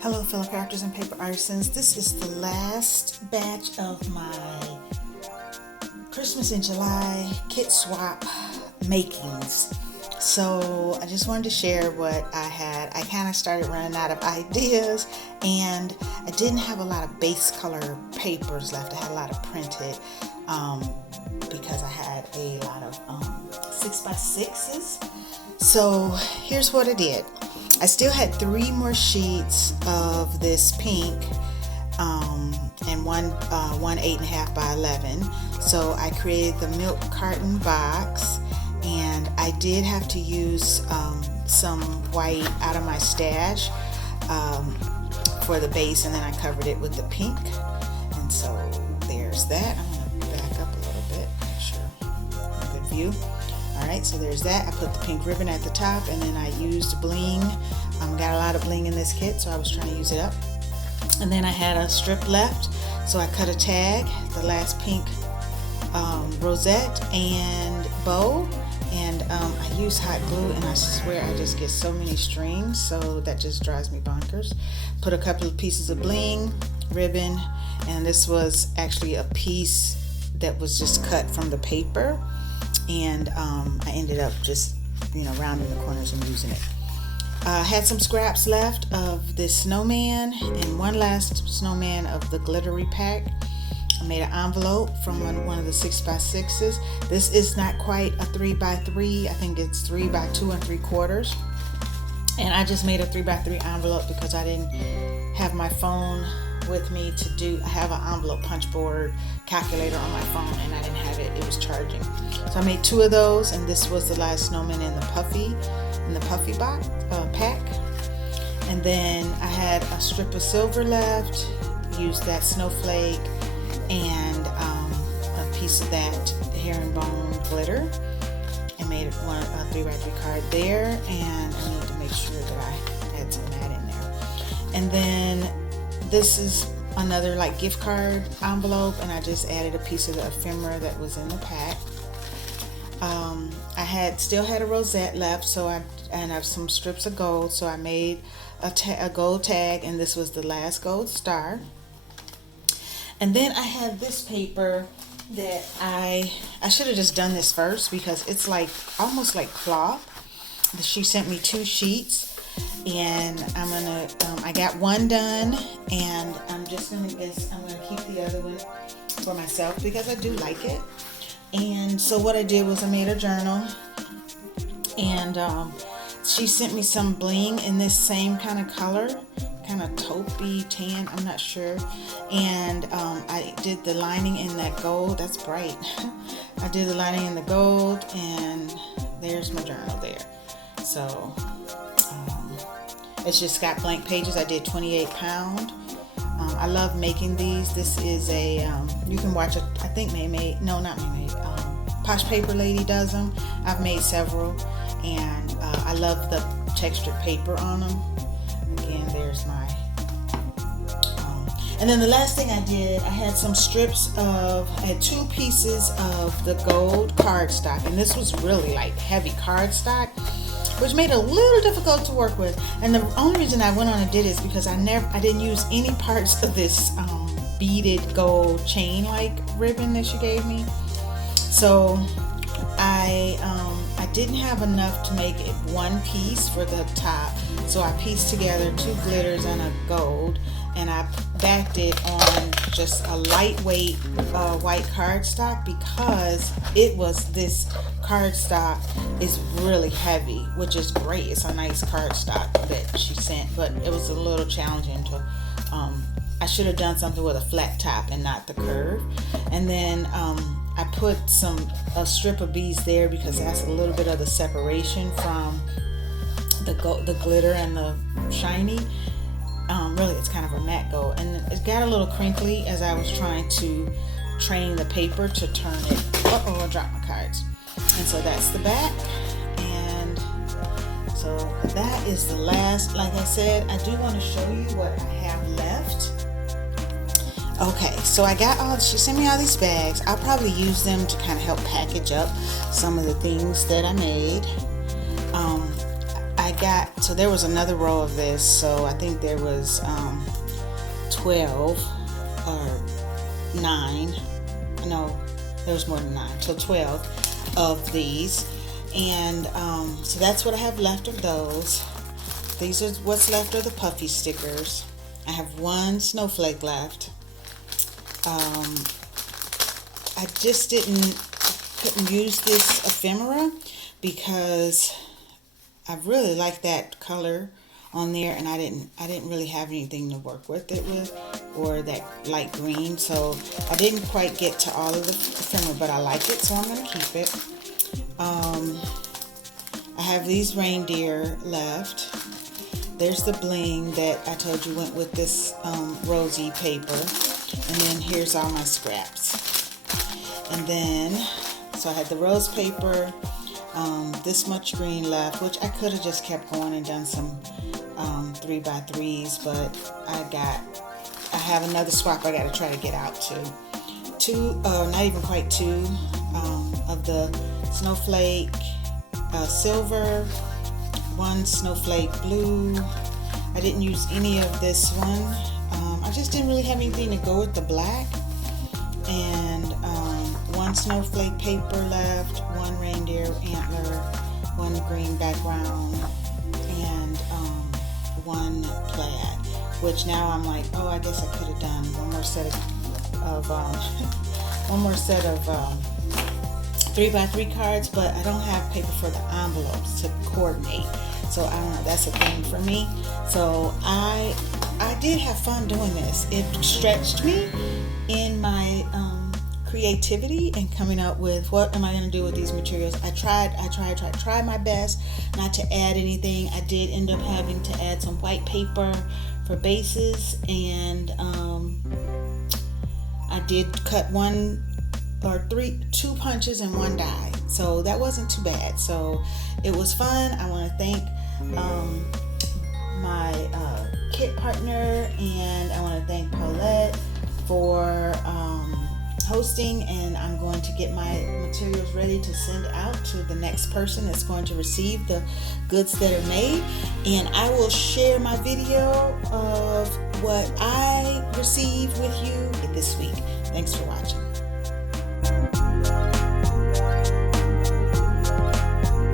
Hello fellow crafters and paper artisans, this is the last batch of my Christmas in July kit swap makings. So I just wanted to share what I had. I kind of started running out of ideas and I didn't have a lot of base color papers left. I had a lot of printed because I had a lot of 6x6s. So here's what I did. I still had 3 more sheets of this pink and one 8.5 by 11. So I created the milk carton box, and I did have to use some white out of my stash for the base, and then I covered it with the pink. And so there's that. I'm going to back up a little bit, make sure good view. Alright, so there's that. I put the pink ribbon at the top, and then I used bling. Got a lot of bling in this kit, so I was trying to use it up. And then I had a strip left, so I cut a tag, the last pink rosette and bow, and I use hot glue, and I swear I just get so many strings, so that just drives me bonkers. Put a couple of pieces of bling, ribbon, and this was actually a piece that was just cut from the paper, and I ended up just rounding the corners and using it. Had some scraps left of this snowman and one last snowman of the glittery pack. I made an envelope from one of the 6x6s. This is not quite a 3x3. I think it's 3 by 2 3/4. And I just made a 3x3 envelope because I didn't have my phone with me to do. I have an envelope punch board calculator on my phone, and I didn't have it. It was charging. So I made 2 of those, and this was the last snowman in the puffy box pack. And then I had a strip of silver left. Used that snowflake and a piece of that herringbone glitter, and made a 3x3 card there. And I need to make sure that I had some of that in there. And then this is another like gift card envelope, and I just added a piece of the ephemera that was in the pack. I still had a rosette left, so I have some strips of gold, so I made a gold tag, and this was the last gold star. And then I had this paper that I should have just done this first because it's like almost like cloth. She sent me 2 sheets, and I got one done, and I'm gonna keep the other one for myself because I do like it. And so what I did was I made a journal, and she sent me some bling in this same kind of color, kind of taupey tan, I'm not sure. And I did the lining in that gold. That's bright. I did the lining in the gold, and there's my journal there. So it's just got blank pages. I did 28 pound. I love making these. This is a you can watch it. I think Posh Paper Lady does them. I've made several, and I love the textured paper on them. Again, there's my and then the last thing I did, I had some strips I had 2 pieces of the gold cardstock, and this was really like heavy cardstock, which made it a little difficult to work with. And the only reason I went on and did it is because I didn't use any parts of this beaded gold chain like ribbon that she gave me. So I didn't have enough to make it one piece for the top, so I pieced together 2 glitters and a gold, and I backed it on just a lightweight white cardstock because this cardstock is really heavy, which is great. It's a nice cardstock that she sent, but it was a little challenging to I should have done something with a flat top and not the curve. And then I put a strip of beads there because that's a little bit of the separation from the glitter and the shiny. Really, it's kind of a matte gold, and it got a little crinkly as I was trying to train the paper to turn it. Uh-oh, I dropped my cards. And so that's the back, and so that is the last. Like I said, I do want to show you what I have left. Okay, so she sent me all these bags. I'll probably use them to kind of help package up some of the things that I made. So there was another row of this, so I think there was 12 or 9. No, there was more than 9, so 12 of these. And so that's what I have left of those. These are what's left of the puffy stickers. I have 1 snowflake left. I just couldn't use this ephemera because I really like that color on there, and I didn't really have anything to work with it with, or that light green, so I didn't quite get to all of the ephemera, but I like it, so I'm going to keep it. I have these reindeer left. There's the bling that I told you went with this rosy paper. And then here's all my scraps. And then, so I had the rose paper, this much green left, which I could have just kept going and done some 3x3s, but I have another swap I got to try to get out to. Not even quite 2 of the snowflake silver, 1 snowflake blue. I didn't use any of this one. I just didn't really have anything to go with the black. And 1 snowflake paper left, 1 reindeer antler, 1 green background, and 1 plaid. Which now I'm like, oh, I guess I could have done one more set of 3x3 cards, but I don't have paper for the envelopes to coordinate. So I don't know, that's a thing for me. So I did have fun doing this. It stretched me in my creativity and coming up with what am I going to do with these materials. I tried my best not to add anything. I did end up having to add some white paper for bases, and I did cut 2 punches and 1 die, so that wasn't too bad. So it was fun. I want to thank my kit partner, and I want to thank Paulette for hosting, and I'm going to get my materials ready to send out to the next person that's going to receive the goods that are made, and I will share my video of what I received with you this week. Thanks for watching.